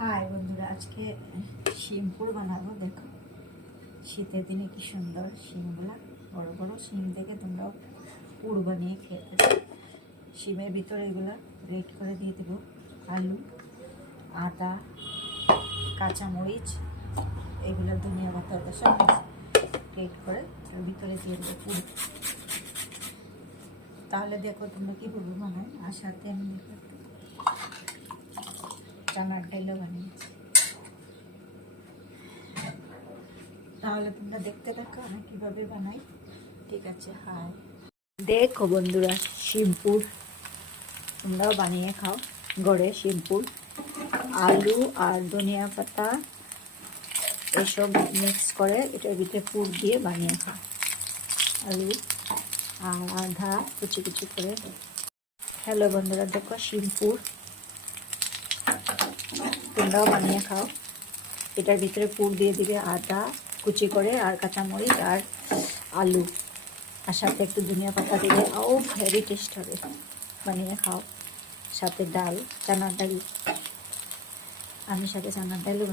High বন্ধুরা, আজকে শিম পুর বানাবো। দেখো শীতের দিনে কি সুন্দর শিমগুলা, বড় বড় শিম থেকে তোমরাও পুর বানিয়ে খেতে। শিমের ভিতরে এগুলো রেড করে দিয়ে দেবো আলু, আদা, কাঁচামরিচ, এগুলো ধনিয়া পাতা সব রেড করে এর ভিতরে দিয়ে দেবো পুর। তাহলে দেখো তোমরা কীভাবে বানাই। আর সাথে আমি দেখো চানার ডালও বানিয়েছি। তাহলে তোমরা দেখতে থাকো আমি কীভাবে বানাই। ঠিক আছে, হাই। দেখো বন্ধুরা, শিমপুর তোমরাও বানিয়ে খাও গড়ে। শিমপুর আলু আর ধনিয়া পাতা এসব মিক্স করে এটার ভিতরে পুর দিয়ে বানিয়ে খাও। আলু আর আধা কুচি কুচি করে। হ্যালো বন্ধুরা, দেখো শিমপুর তোমরাও বানিয়ে খাও। এটার ভিতরে পুর দিয়ে দিবে আদা কুচি করে আর কাঁচামরিচ আর আলু, আর সাথে একটু ধনিয়া পাতা দিলে ও ভেরি টেস্ট হবে। বানিয়ে খাও। সাথে ডাল, চানার ডাল, আমি সাথে চানার ডালও